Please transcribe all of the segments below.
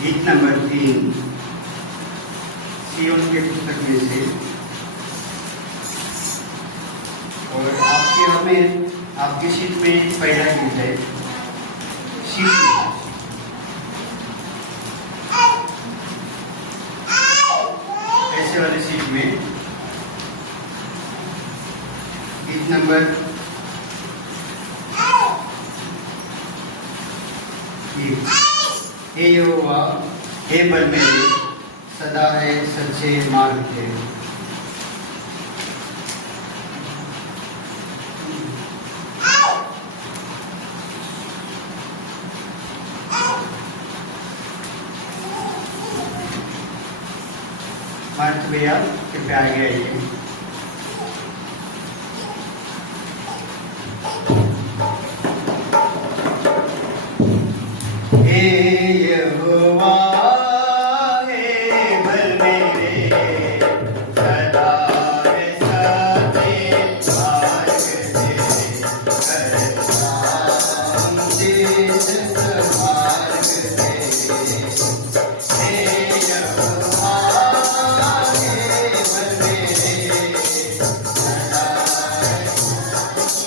गीत नंबर 3 सीओन के पुस्तक में से। और आपकी शीट में पहला गीत है ऐसे वाले शीट में गीत नंबर हे यहोवा, हे बल मेरे, सदा है सच्चे मार्ग के। मार्च भैया कृपया आगे आइए। यहोवा, हे बल मेरे, सदा है सच्चे मार्ग के। मुझे सत्मार्ग के। हे यहोवा, हे बल मेरे, सदा है सच्चे मार्ग के।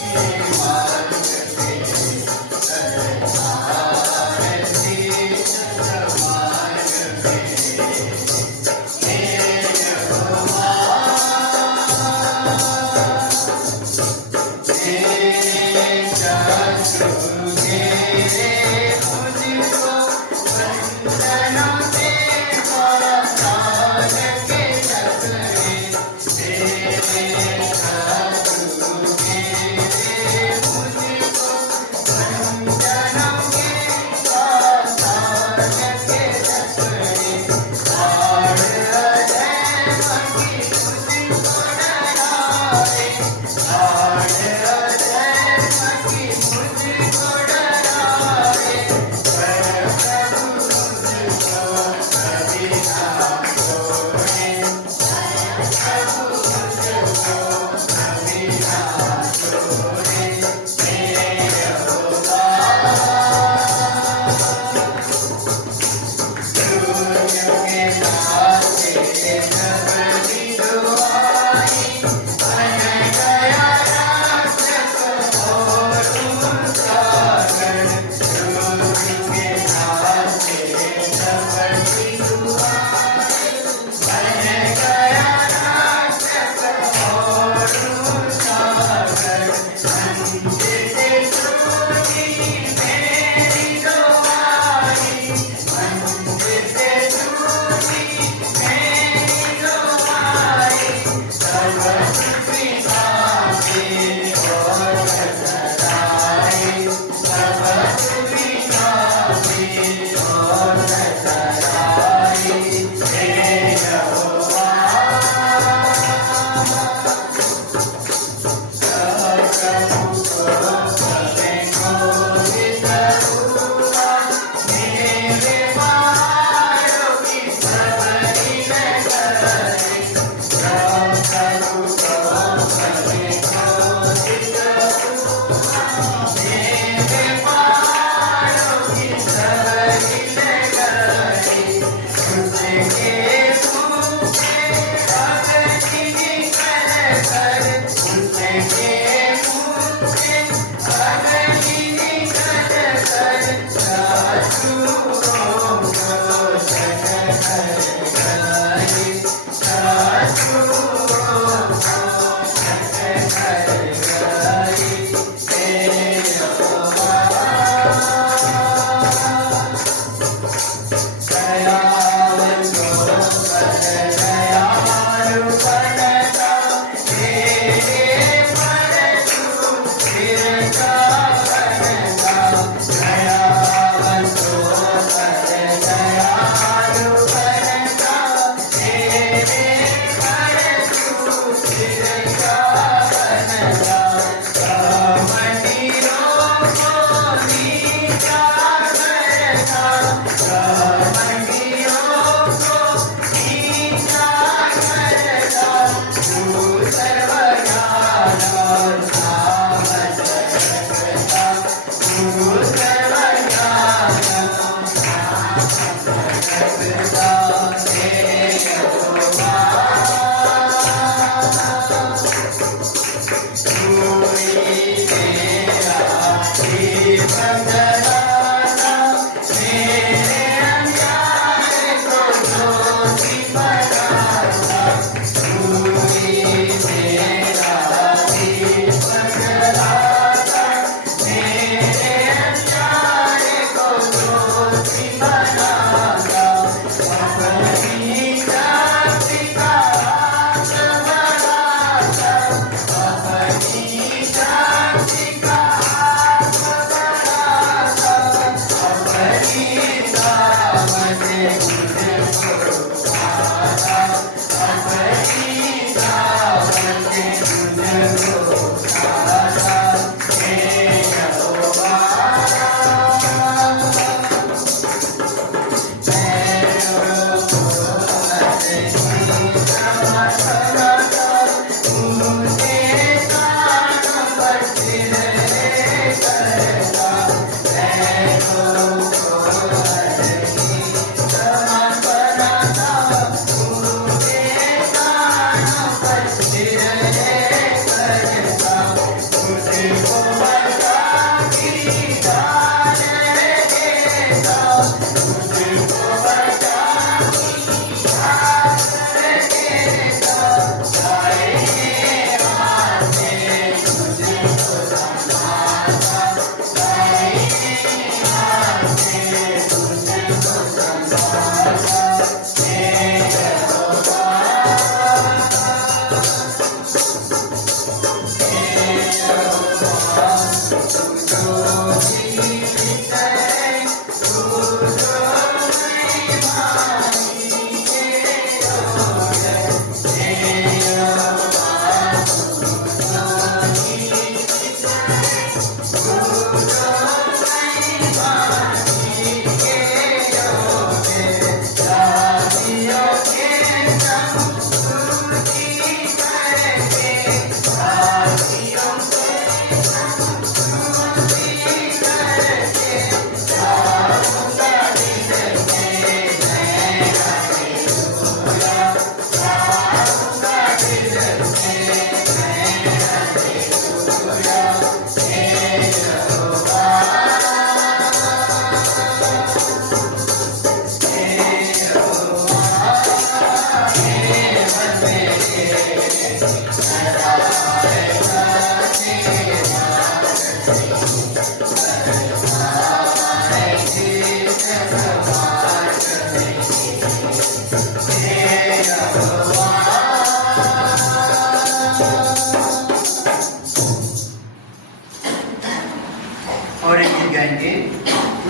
और एक गीत गाएंगे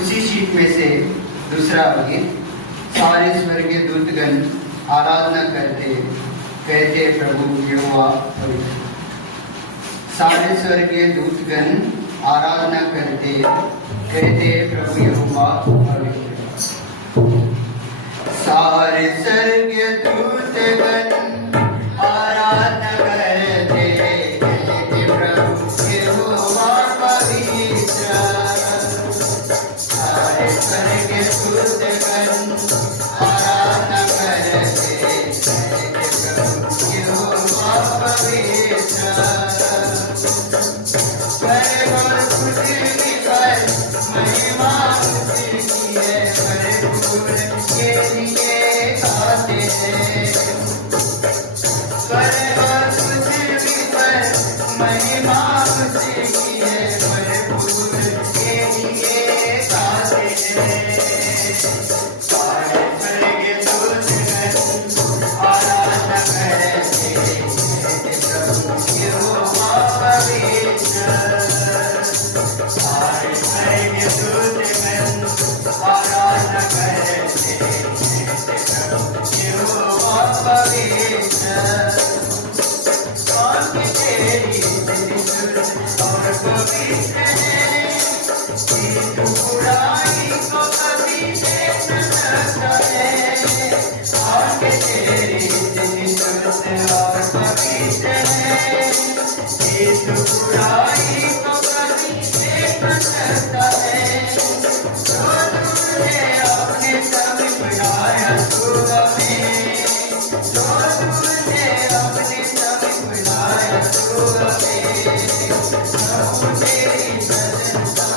उसी शीट में से दूसरा गीत। सारे स्वर्गीय दूतगण आराधना करते कहते प्रभु यहोवा पवित्र। सारे स्वर्गीय दूतगण आराधना करते कहते प्रभु यहोवा पवित्र। सारे स्वर्गीय दूतगण आराधना करते कहते प्रभु यहोवा पवित्र। सारे स्वर्गीय दूतगण आराधना करते कहते प्रभु यहोवा पवित्र। स्वर्ग और पृथ्वी पर महिमा उसकी है, भरपूर के लिए गाते हैं। स्वर्ग और पृथ्वी पर महिमा उसकी है, भरपूर के लिए गाते हैं। सारे स्वर्गीय दूतगण आराधना करते कहते प्रभु यहोवा पवित्र। सारे स्वर्गीय दूतगण आराधना करते कहते प्रभु यहोवा पवित्र। कौन तेरी शुद्ध और पवित्र है, तू बुराई को कभी देख न सकता है। कौन तेरी शुद्ध और पवित्र है, तू बुराई को कभी देख न सकता है। जो तूने अपने समीप लाया तू हमें, जो तूने अपने समीप लाया तू हमें। प्रभु तेरी प्रशंसा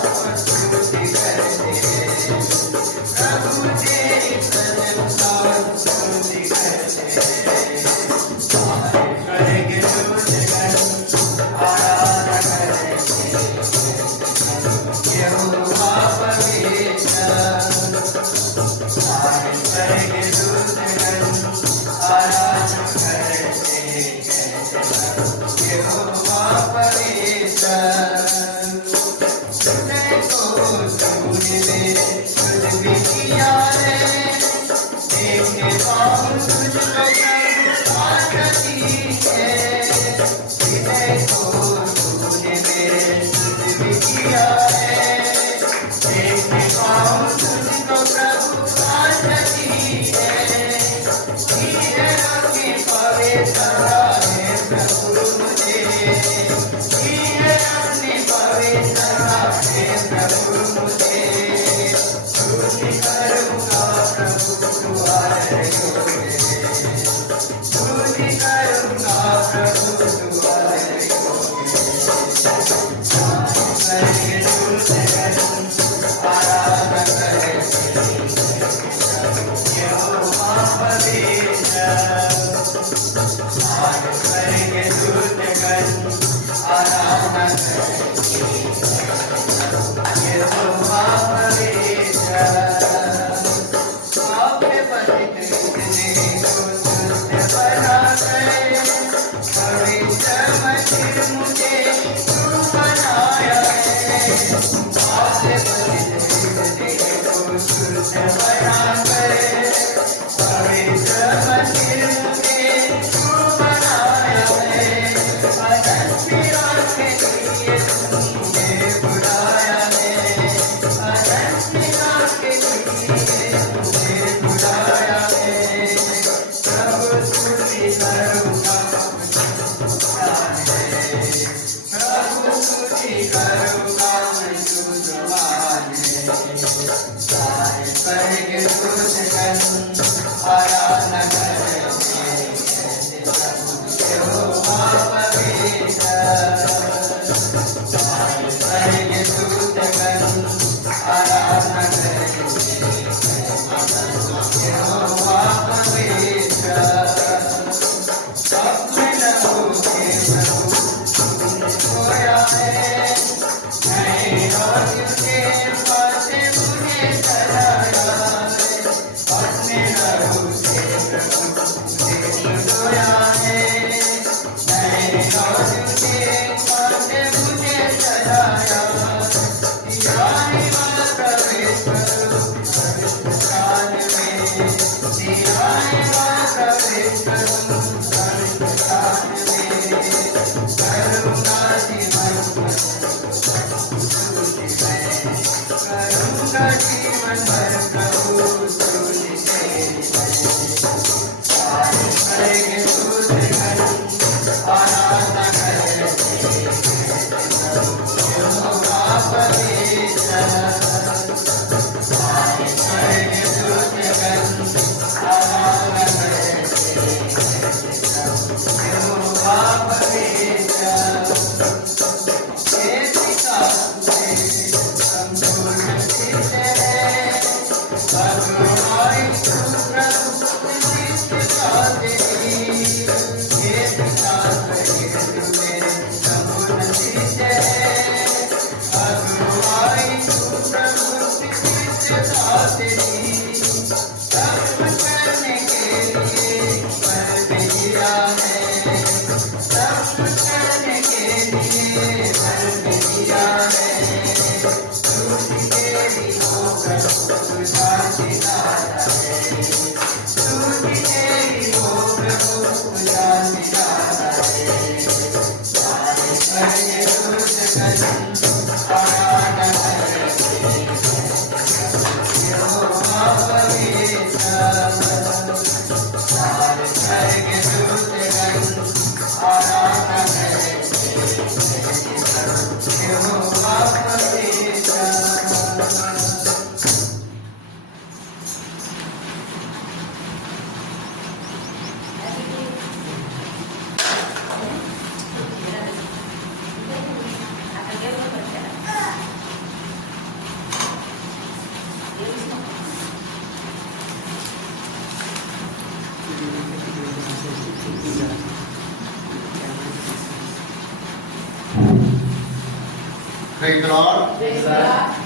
Praise the Lord. Praise the Lord.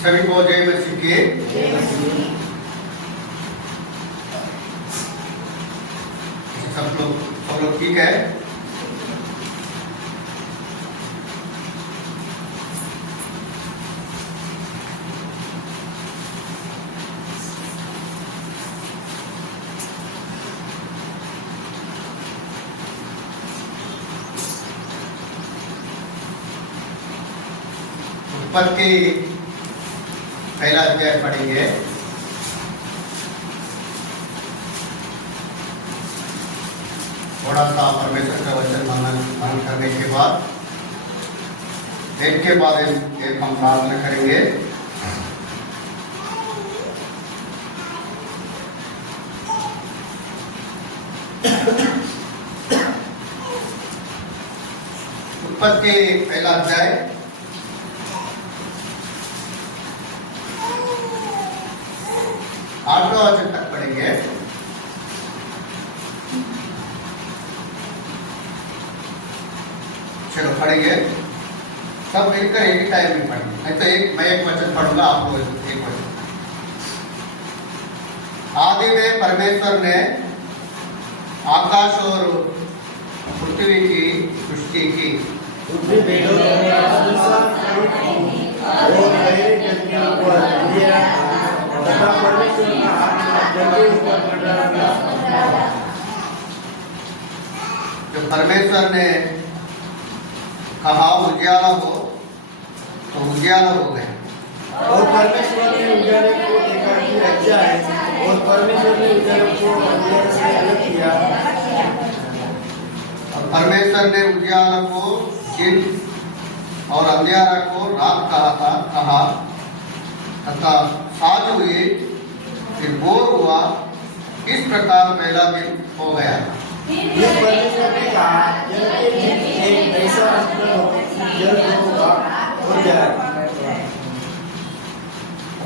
सभी को जय मसीह की। सब लोग ठीक है। उत्पत्ति पहला अध्याय पढ़ेंगे। थोड़ा सा परमेश्वर का वचन मनन करने के बाद एक के बाद एक हम प्रार्थना करेंगे। उत्पत्ति पहला अध्याय 8वां वचन तक पढ़ेंगे। चलो पढ़ेंगे, सब मिलकर एक ही टाइम में पढ़ेंगे। नहीं तो मैं एक वचन पढ़ूंगा, आप लोग एक वचन। आदि में परमेश्वर ने आकाश और पृथ्वी की सृष्टि की। जब परमेश्वर ने कहा उजियाला हो तो उजियाला हो गए। और परमेश्वर ने उजाले को देखा कि अच्छा है, और परमेश्वर ने उजाले को अंधेरे से अलग किया। और परमेश्वर ने उजियाला को दिन और अंधेरा को रात कहा तथा साँझ हुई, फिर भोर हुआ। इस प्रकार पहला दिन हो गया। फिर परमेश्वर ने कहा, जल के बीच एक ऐसा अस्त्र हो कि जल होगा हो जाए।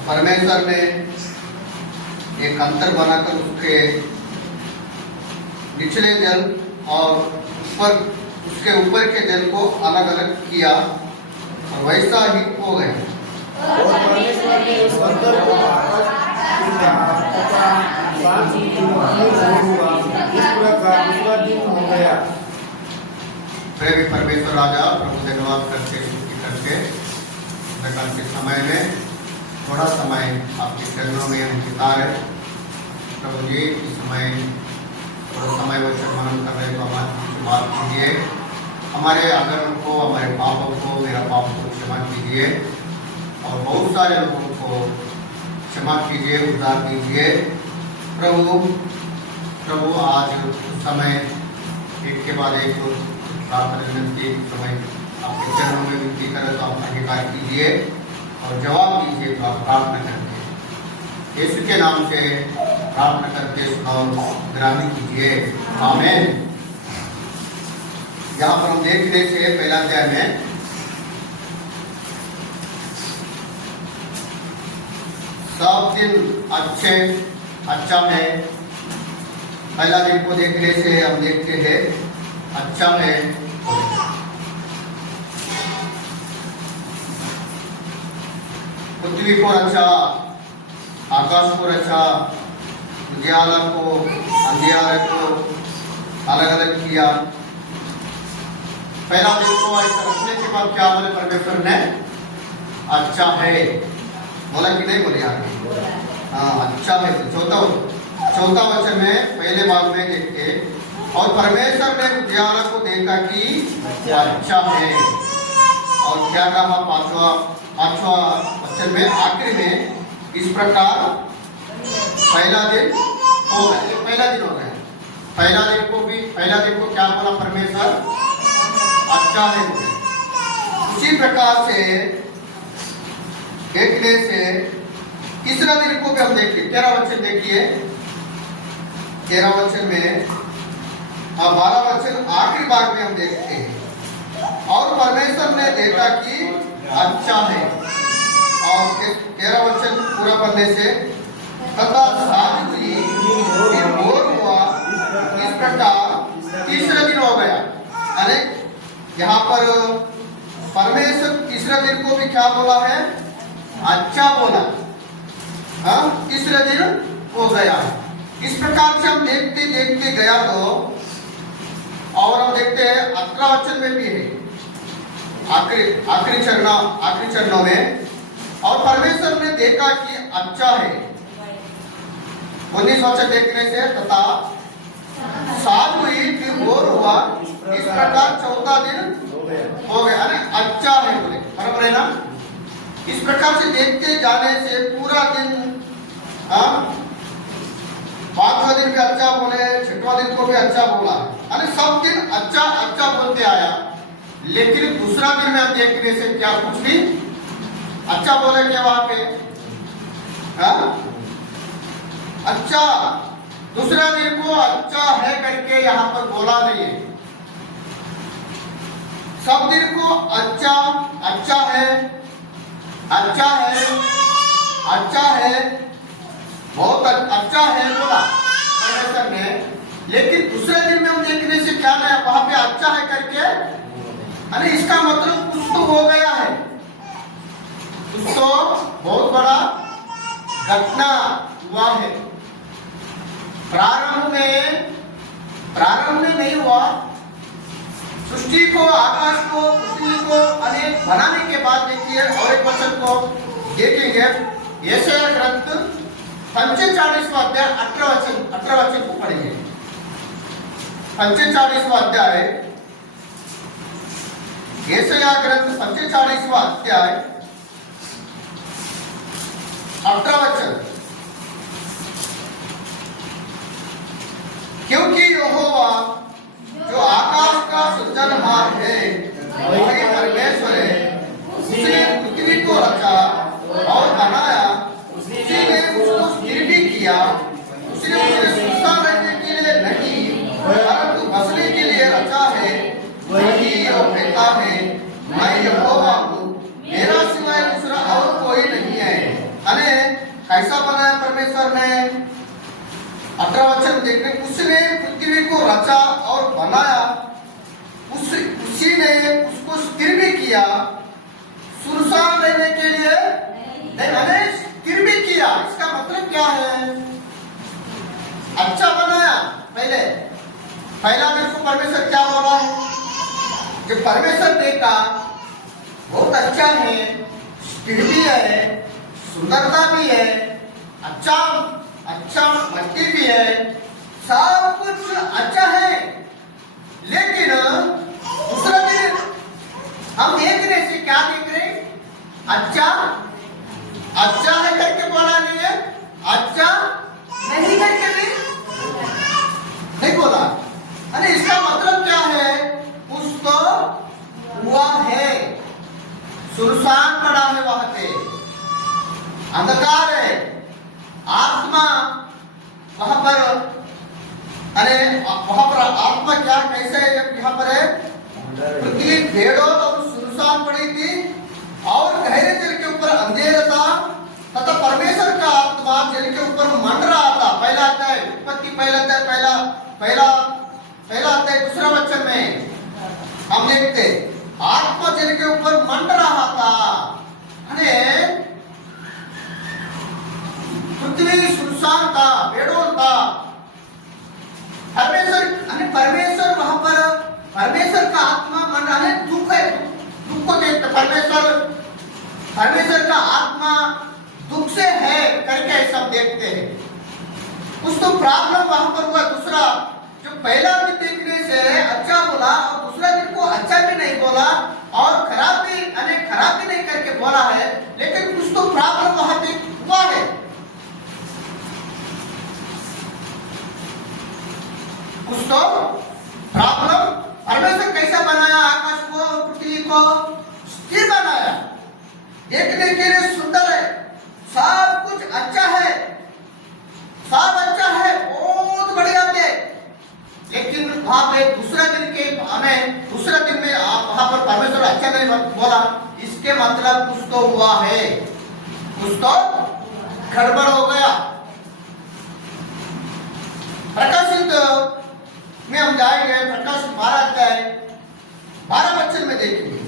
परमेश्वर ने एक अंतर बनाकर उसके निचले जल और उसके ऊपर के जल को अलग अलग किया, और वैसा ही हो गया। और परमेश्वर ने उस अंतर को आकाश तथा 5 दिन हुआ। इस प्रकार दूसरा दिन हो गया। प्रेमी परमेश्वर राजा प्रभु धन्यवाद करते प्रकार के समय में थोड़ा समय आपके चरणों में हम बिता रहे। प्रभु जी इस समय थोड़ा समय वचन मनन कर रहे तो हमारी बात कीजिए, हमारे आग्रह को, हमारे पापों को, मेरा पाप को क्षमा कीजिए, और बहुत सारे लोगों को क्षमा कीजिए, उद्धार कीजिए। प्रभु आज समय एक के बाद एक प्रार्थना विनती समय आपके चरणों में विनती करें तो आप अंगीकार कीजिए और जवाब दीजिए। तो आप प्रार्थना करके यीशु के नाम से प्रार्थना करके और ग्रहण कीजिए, आमीन। यहाँ पर हम देख रहे थे पहला अध्याय में सब दिन अच्छा है। पहला दिन को देखने से हम देखते हैं अच्छा है। पृथ्वी को रचा, आकाश को रचा, उजियाला को अंधियारे को अलग अलग किया। पहला दिन को ऐसा रखने के बाद क्या बोले परमेश्वर ने? अच्छा है बोला कि नहीं बोले? हाँ अच्छा है। चौथा वचन में पहले भाग में देखते, और परमेश्वर ने उजियाला को देखा कि अच्छा है। और क्या कहा पांचवा वचन में आखिर में, इस प्रकार पहला दिन हो गया। पहला दिन को क्या बोला परमेश्वर? अच्छा है। उसी प्रकार से देखने से तीसरा दिन को भी हम देखिए। 13 वचन देखिए। 13 वचन में 12 वचन आखिरी भाग में हम देखते हैं, और परमेश्वर ने देखा कि अच्छा है। और 13 वचन पूरा पढ़ने से तथा साँझ हुई, फिर भोर हुआ। इस प्रकार तीसरा दिन हो गया। अरे यहाँ पर परमेश्वर तीसरा दिन को भी क्या बोला है? अच्छा बोला, हाँ तीसरे दिन हो गया। इस प्रकार से हम देखते देखते गया तो, और हम देखते हैं 18 वचन में भी है, आखिरी चरणों में, और परमेश्वर ने देखा कि अच्छा है। 19 वचन देखने से, तथा सात हुई फिर भोर हुआ, इस प्रकार चौथा दिन हो गया। अच्छा है बोले, बराबर है ना। इस प्रकार से देखते जाने से पूरा दिन, पांचवा दिन भी अच्छा बोले, छठवां दिन को भी अच्छा बोला, सब दिन अच्छा अच्छा बोलते आया। लेकिन दूसरा दिन में हम देखने से क्या कुछ भी अच्छा बोले क्या वहां पे, अच्छा दूसरा दिन को अच्छा है करके यहां पर बोला नहीं है। सब दिन को अच्छा अच्छा है, अच्छा है, अच्छा है, बहुत अच्छा है बोला परमेश्वर ने। लेकिन दूसरे दिन में हम देखने से क्या नहीं, वहां पे अच्छा है करके, इसका मतलब कुछ तो हो गया है, कुछ तो बहुत बड़ा घटना हुआ है। प्रारंभ में नहीं हुआ। सृष्टि को, आकाश को, पृथ्वी को अनेक बनाने के बाद देखिए, और एक वचन को देखेंगे, यशायाह ग्रंथ 45वां अध्याय 18 वचन को पढ़ेंगे। 45वां अध्याय, यशायाह ग्रंथ 45वां अध्याय 18 वचन। क्योंकि यहोवा जो आकाश का सृजनहार है, वही परमेश्वर है, उसने पृथ्वी को रचा और बनाया, उसी ने उसको स्थिर भी किया। उसने उसे सुनसान रहने के लिए नहीं, परंतु बसने के लिए रचा है। वही जो कहता है, मैं यहोवा हूँ, मेरा सिवाय दूसरा और कोई नहीं है। कैसा बनाया परमेश्वर ने? 18 वचन देखने, उसने पृथ्वी को रचा और बनाया, उसी ने उसको स्थिर भी किया। सुनसान रहने के लिए नहीं, स्थिर भी किया। इसका मतलब क्या है? अच्छा बनाया। पहला दिन को परमेश्वर क्या बोला? जब परमेश्वर देखा बहुत अच्छा है, स्थिर भी है, सुंदरता भी है, अच्छा मट्टी भी है, सब कुछ अच्छा है। लेकिन दूसरा दिन हम देख रहे से क्या देख रहे? अच्छा है करके बोला नहीं है, अच्छा नहीं करके भी नहीं बोला। इसका मतलब क्या है? कुछ तो हुआ है, सुनसान पड़ा है, वहां पे अंधकार है, आत्मा वहां पर, वहां पर आत्मा क्या कैसे है? जब यहाँ पर है पृथ्वी भेड़ों और सुनसान पड़ी थी और गहरे जल के ऊपर अंधेरा था, तथा परमेश्वर का आत्मा जल के ऊपर मंड रहा था। पहला अध्याय, उत्पत्ति पहला अध्याय दूसरा वचन में हम देखते आत्मा जल के ऊपर मंड रहा था। पृथ्वी सुनसान था, पेड़ों था। परमेश्वर वहां पर, परमेश्वर का आत्मा मन रहा है, दुख है, दुख को देखते परमेश्वर का आत्मा दुख से है करके सब देखते हैं। कुछ तो प्रॉब्लम वहां पर हुआ। दूसरा जो पहला दिन देखने से अच्छा बोला और दूसरा दिन को अच्छा भी नहीं बोला और खराब भी नहीं करके बोला है, लेकिन कुछ तो प्रॉब्लम वहां पे हुआ है। कुछ तो प्रॉब्लम। परमेश्वर कैसा बनाया? आकाश को और पृथ्वी को स्थिर बनाया, देखने के लिए सुंदर है, सब कुछ अच्छा है, सब अच्छा है, बहुत बढ़िया है। लेकिन वहां पे दूसरा दिन में वहां पर परमेश्वर अच्छा नहीं बोला। इसके मतलब कुछ तो हुआ है, कुछ तो गड़बड़ हो गया। प्रकाशित में हम जाएंगे, प्रकाशित 12 अध्याय 12 वचन में देखेंगे।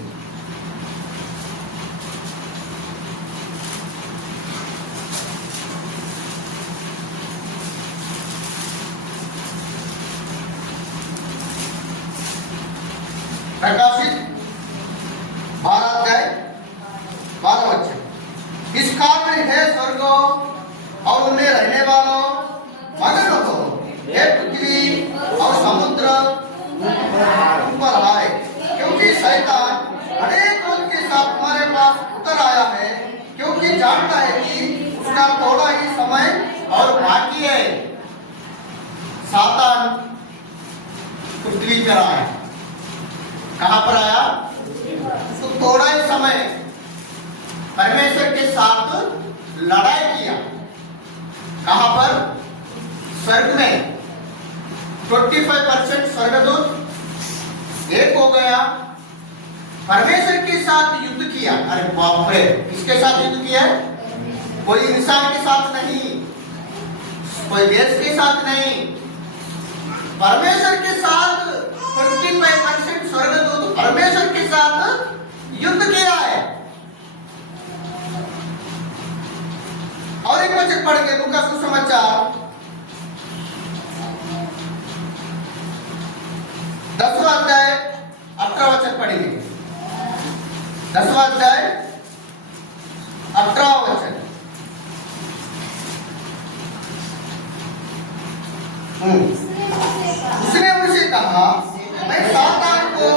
बड़े क्रोध के साथ तुम्हारे पास उतर आया है, क्योंकि जानता है कि उसका थोड़ा ही समय और बाकी है। सातान पृथ्वी पर आया। कहां पर आया? तो थोड़ा ही समय परमेश्वर के साथ लड़ाई किया। कहां पर? स्वर्ग में। 25% स्वर्गदूत एक हो गया, परमेश्वर के साथ युद्ध किया। अरे बाप रे, किसके साथ युद्ध किया? कोई इंसान के साथ नहीं, कोई देश के साथ नहीं, परमेश्वर के साथ 25% स्वर्गदूत परमेश्वर के साथ युद्ध किया है। और एक वचन पढ़ के लूका सुसमाचार 10वां अध्याय 18 वचन पढ़ेंगे। 10वां अध्याय 18 वचन। उसने उनसे कहा, मैं सातान को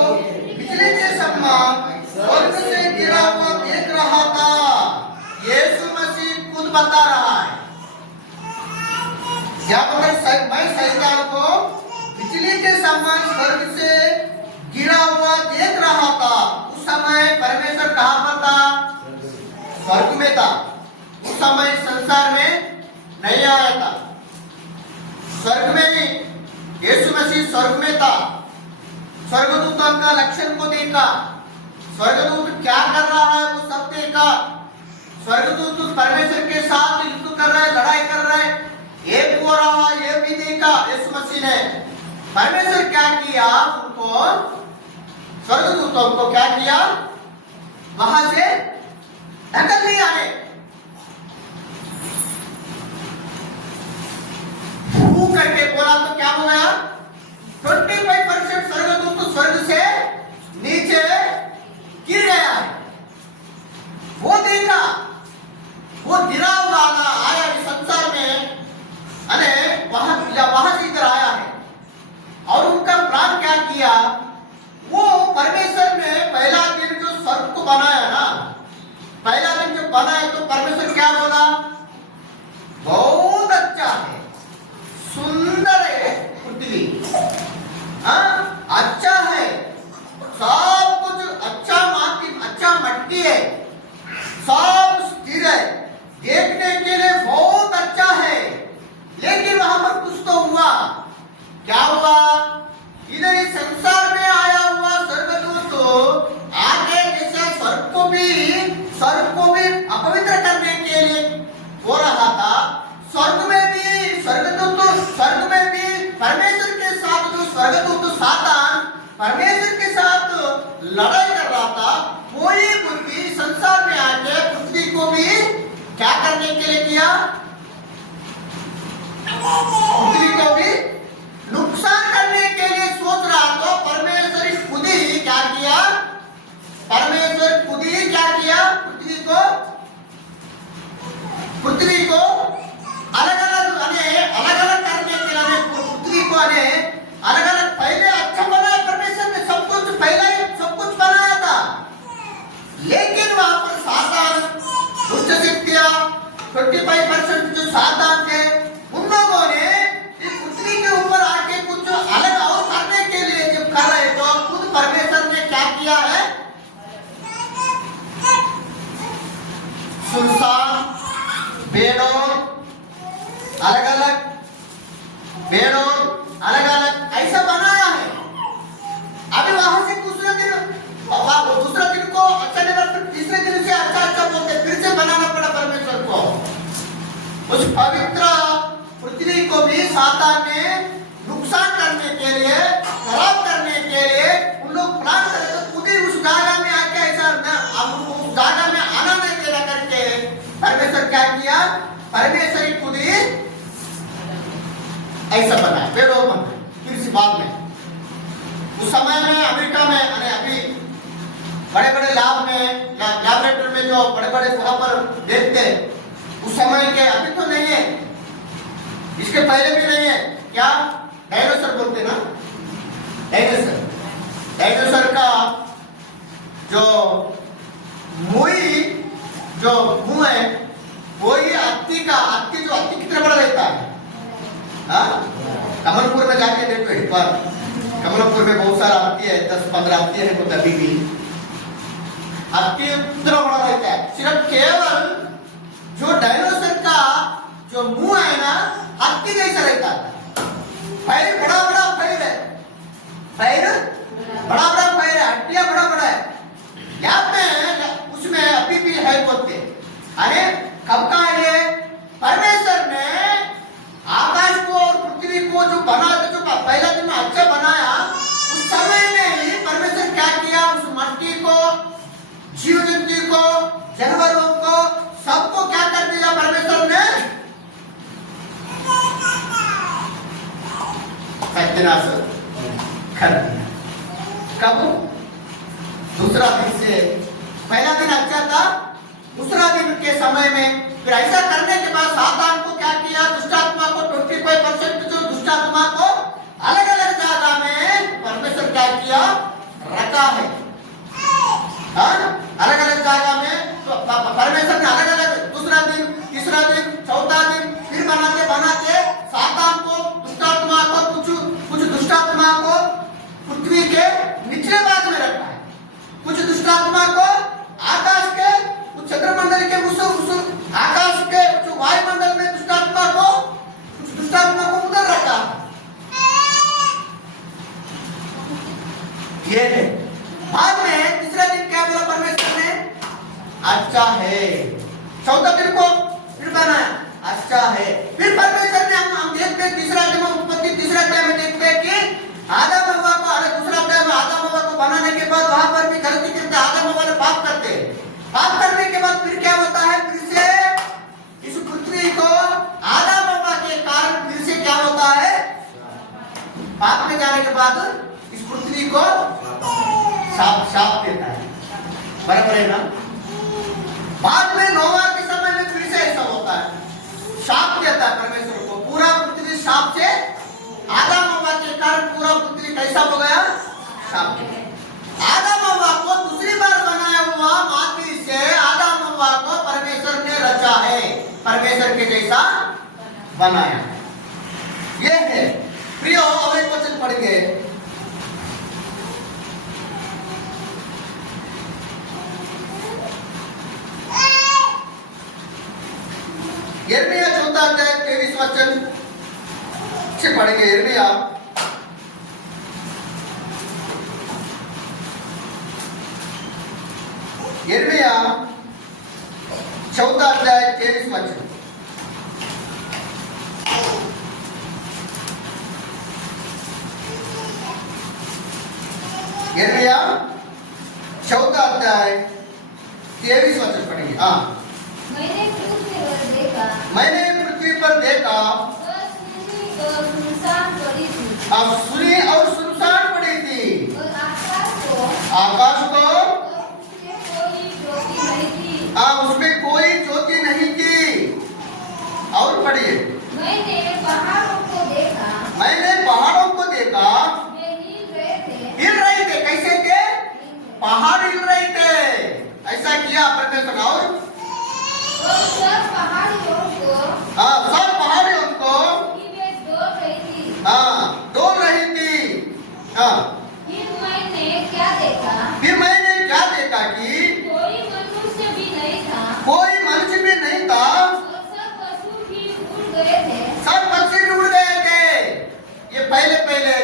बिजली के समान स्वर्ग से गिरा हुआ देख रहा था। यीशु मसीह खुद बता रहा है। क्या मतलब? मैं शैतान को बिजली के समान स्वर्ग से गिरा हुआ देख रहा था। उस समय परमेश्वर कहां पर था? स्वर्ग में था। उस समय संसार में नहीं आया था, स्वर्ग में नहीं। यीशु मसीह स्वर्ग में था। स्वर्गदूतों का लक्षण को देखा, स्वर्गदूत क्या कर रहा है वो सब देखा। स्वर्गदूत परमेश्वर के साथ युद्ध कर रहे, लड़ाई कर रहे, एक हो रहा ये भी देखा यीशु मसीह ने। परमेश्वर क्या किया? उनको, स्वर्गदूतों को क्या किया? वहां से ढकल लिया है। फू करके बोला तो क्या हो गया? 25% स्वर्गदूत स्वर्ग से नीचे गिर गया है। वो देखा, वो गिरा हुआ आया इस संसार में, अने वहां से इधर आया है। और उनका प्लान क्या किया? वो परमेश्वर ने पहला दिन जो स्वर्ग को बनाया ना, पहला दिन जो बनाया तो परमेश्वर क्या बोला? बहुत अच्छा है, सुंदर है पृथ्वी, अच्छा है, सब कुछ अच्छा, अच्छा मट्टी है, सब स्थिर है, देखने के लिए बहुत अच्छा है। लेकिन वहां पर कुछ तो हुआ। क्या हुआ? इधर इस संसार में आया हुआ स्वर्गदूत तो आगे जैसे स्वर्ग को भी अपवित्र करने के लिए हो रहा था, स्वर्ग में भी परमेश्वर के साथ जो स्वर्गदूत सातान परमेश्वर के साथ लड़ाई कर रहा था, वही बुद्धि संसार में आके पृथ्वी को भी क्या करने के लिए किया? पृथ्वी को भी नुकसान करने के लिए सोच रहा। तो परमेश्वर खुद ही क्या किया? परमेश्वर खुद ही क्या किया? पृथ्वी को अलग अलग करने के लिए, पृथ्वी को अलग अलग पहले अच्छा बनाया परमेश्वर ने, सब कुछ पहले ही सब कुछ बनाया था। लेकिन वहां पर सातान, दुष्ट शक्तियां, 25% जो सातान थे, उन लोगों ने इस पृथ्वी के ऊपर आके कुछ अलग और करने के लिए जब कर रहे तो खुद परमेश्वर ने क्या किया है? सुनसान बेडों अलग अलग ऐसा बनाया है। अभी वहां से दूसरे दिन को अच्छा नहीं लगता, तीसरे दिन से अच्छा बोलते, फिर से बनाना पड़ा परमेश्वर को। उस पवित्र पृथ्वी को भी सातान ने नुकसान करने के लिए, खराब करने के लिए उन लोग प्लान करे तो खुद ही उस जगह में आके ऐसा उस जगह में आना नहीं देना करके परमेश्वर क्या किया? परमेश्वर ही खुद ही ऐसा बनाया, पेड़ों बना। फिर से बाद में उस समय में अमेरिका में, अभी बड़े बड़े लैबोरेटरी में जो बड़े बड़े वहां पर देखते, उस समय के अभी तो नहीं है, इसके पहले भी नहीं है। क्या? डायनासोर बोलते ना, डायनासोर का जो मुई जो मुंह है वही हत्ती जो हत्ती कितना बड़ा रहता है। हाँ, कमलपुर में जाके देखो एक बार, कमलपुर में बहुत सारा हत्ती है, 10-15 हत्ती है तो तभी भी हत्ती उतना बड़ा रहता है। सिर्फ केवल जो डायनासोर का जो मुंह है ना हत्ती जैसा रहता है। पैर बड़ा बड़ा पैर है, पैर बड़ा बड़ा पैर है, हड्डियां बड़ा बड़ा है। यहाँ पे उसमें अभी भी है बोलते। अरे कब का है ये? परमेश्वर ने आकाश को और पृथ्वी को जो बना जो पहला दिन में अच्छा बनाया, उस समय में ही परमेश्वर क्या किया? उस मट्टी को, जीव जंतु को, जानवरों को, सबको क्या कर दिया परमेश्वर ने? सत्यानाश कर दिया। कब? दूसरा दिन से। पहला दिन अच्छा था, दूसरा दिन के समय में फिर ऐसा करने के बाद सातान को क्या किया? दुष्टात्मा को 25% जो दुष्टात्मा को अलग अलग जगह में परमेश्वर क्या किया? रखा है। अलग अलग जगह में तो परमेश्वर ने अलग अलग दूसरा दिन, तीसरा दिन, चौथा दिन फिर बनाते सातान को, दुष्टात्मा को, कुछ दुष्टात्मा को पृथ्वी के निचले भाग में रखा है, कुछ दुष्टात्मा को आकाश के, कुछ चंद्रमंडल के आकाश के जो वायुमंडल में दुष्टात्मा को, कुछ दुष्टात्मा को उधर रखा। ये है। बाद में तीसरा दिन क्या बोला परमेश्वर ने? अच्छा है। चौथा दिन को फिर बनाया, अच्छा है। फिर परमेश्वर ने हम देखते हैं तीसरा दिन में उत्पत्ति तीसरा अध्याय में देखते हैं कि आदम हव्वा को, अरे दूसरा अध्याय में आदम हव्वा को बनाने के बाद वहां पर भी गलती करते, आदम हव्वा ने पाप करते। पाप करने के बाद फिर क्या होता है? फिर से इस पृथ्वी को आदम हव्वा के कारण फिर से क्या होता है? पाप में जाने के बाद इस पृथ्वी को शाप देता है। बराबर है ना? बाद में नोवा के समय में फिर से ऐसा होता है, शाप देता है परमेश्वर को। पूरा पृथ्वी शाप से, आदम हव्वा के कारण पूरा पृथ्वी कैसा हो गया? शाप। आदम हव्वा को दूसरी बार बनाया हुआ माटी से आदम हव्वा को परमेश्वर ने रचा है, परमेश्वर के जैसा बनाया। ये है प्रियो। अब एक वचन पढ़ेंगे, यिर्मयाह 4 अध्याय 23 वचन से पढ़ेंगे। यिर्मयाह 4 अध्याय 23 वचन। यिर्मयाह 4 अध्याय 23 वचन पढ़ेंगे। हाँ। मैंने पृथ्वी पर देखा, अब सुनी और सुनसान पड़ी थी, आकाश को उसमें कोई ज्योति नहीं थी। और पढ़िए, मैंने पहाड़ों को देखा, हिल रहे थे। कैसे थे? पहाड़ हिल रहे थे। ऐसा किया परमेश्वर। और सब पहाड़ियों को डोल रही थी। फिर मैंने क्या देखा कि कोई मनुष्य भी नहीं था, सब पक्षी भी उड़ गए थे। ये पहले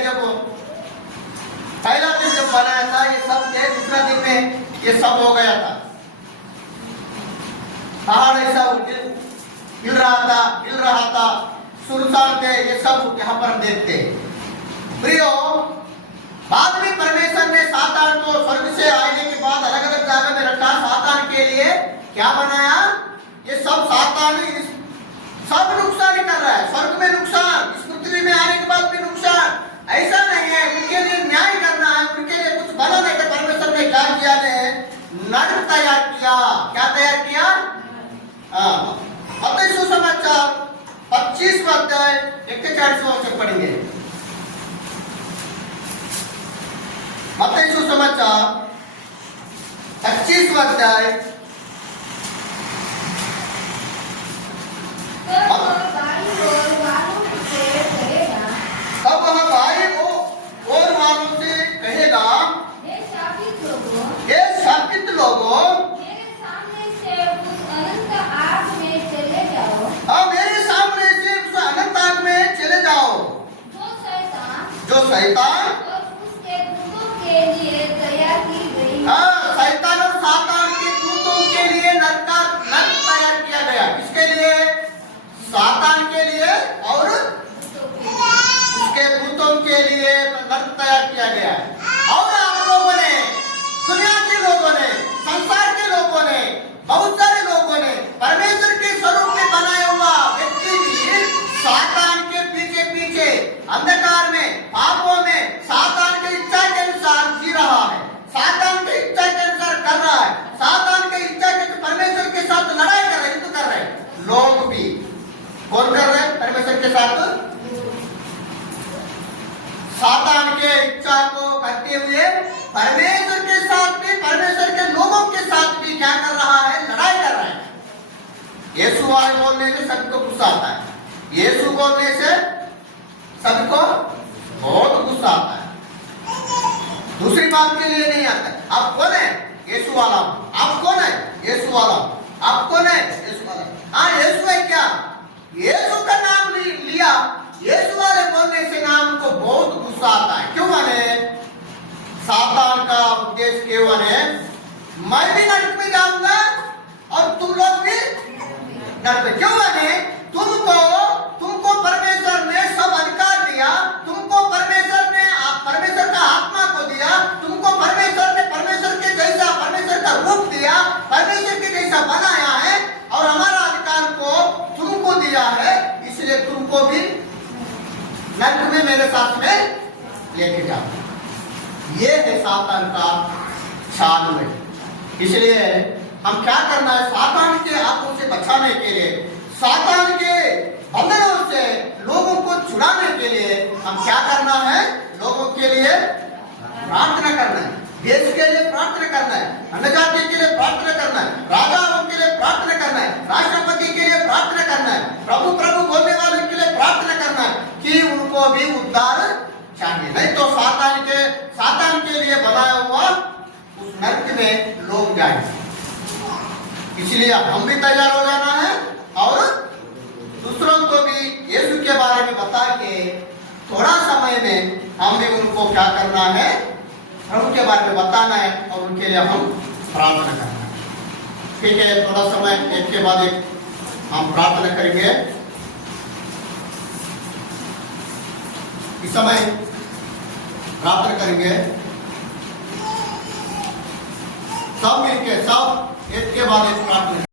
जब पहला दिन जब बनाया था ये सब थे, दूसरा दिन में ये सब हो गया था। पहाड़ ऐसा हिल रहा था, सुनसान थे। ये सब यहाँ पर देखते। प्रियो, बाद में परमेश्वर ने सातान को स्वर्ग से आने के बाद अलग अलग जगह में रखा। सातान के लिए क्या बनाया? ये सब सातान सब नुकसान कर रहा है। स्वर्ग में नुकसान, इस पृथ्वी में आने के बाद भी नुकसान। ऐसा नहीं है, उनके लिए न्याय करना है, उनके लिए कुछ बनाने का परमेश्वर ने क्या किया? नर्क तैयार किया। क्या तैयार किया? मत्ती सुसमाचार 25 अध्याय 41 वचन पढ़ेंगे। मत्ती सुसमाचार स्वाध्याय तब वह भाई और वालों से कहेगा, हे शापित लोगों मेरे सामने से उस अनंत आग में चले जाओ, अब मेरे सामने से उस अनंत आग में चले जाओ, जो शैतान और उसके दूतों के लिए तैयार की गई है। शैतान और सातान के दूतों के लिए नरक तैयार किया गया। किसके लिए? सातान के लिए और उसके दूतों के लिए नरक तैयार किया गया है। और आप लोगों ने, दुनिया के लोगों ने, संसार के लोगों ने, बहुत सारे लोगों ने परमेश्वर के स्वरूप में बनाया हुआ व्यक्ति भी सातान के पीछे पीछे अंधकार में, पापों में, सातान की इच्छा के अनुसार जी रहा है, सातान की इच्छा के अनुसार कर रहा है, सातान की इच्छा के परमेश्वर के साथ लड़ाई कर रहे, युद्ध कर रहे लोग भी। कौन कर रहे हैं परमेश्वर के साथ? सातान के इच्छा को करते हुए परमेश्वर के साथ भी, परमेश्वर के लोगों के साथ भी क्या कर रहा है? लड़ाई कर रहा है। यीशु वाले बोलने से सबको गुस्सा आता है, यीशु बोलने से सबको बहुत गुस्सा आता है, दूसरी बात के लिए नहीं आता है। आप कौन है? यीशु वाला। आप कौन है? यीशु वाला। आप कौन है? यीशु वाला। हाँ, यीशु है क्या? यीशु का नाम लिया, यीशु वाले बोलने से नाम को बहुत गुस्सा आता है। क्यों माने? सातान का उद्देश्य क्यों माने? मैं भी नरक में जाऊंगा और तुम लोग भी नरक में। क्यों माने? तुमको परमेश्वर ने सब अधिकार दिया, तुमको परमेश्वर ने परमेश्वर का आत्मा को दिया, तुमको परमेश्वर ने परमेश्वर के जैसा, परमेश्वर का रूप दिया, परमेश्वर के जैसा बनाया है और हमारा अधिकार को तुमको दिया है, इसलिए तुमको भी नरक में मेरे साथ में लेके जाओ। ये है सातान का चाल में। इसलिए हम क्या करना है? सातान के हाथों से बचाने के लिए, सातान के बंधनों से लोगों को छुड़ाने के लिए हम क्या करना है? लोगों के लिए प्रार्थना करना है, देश के लिए प्रार्थना करना है, अन्यजाति के लिए प्रार्थना करना है, राजाओं के लिए प्रार्थना करना है, राष्ट्रपति के लिए प्रार्थना करना है, प्रभु प्रभु बोलने वालों के लिए प्रार्थना करना है कि उनको भी उद्धार चाहिए। नहीं तो सातान के लिए बनाया हुआ उस नरक में लोग जाएंगे। इसलिए हम भी तैयार हो जाना है और दूसरों को भी यीशु के बारे में बता के थोड़ा समय में हम भी उनको क्या करना है? प्रभु के बारे में बताना है और उनके लिए हम प्रार्थना करना है। ठीक है, थोड़ा समय एक के बाद एक हम प्रार्थना करेंगे। इस समय प्रार्थना करेंगे सब मिलके, सब एक के बाद एक प्रार्थना।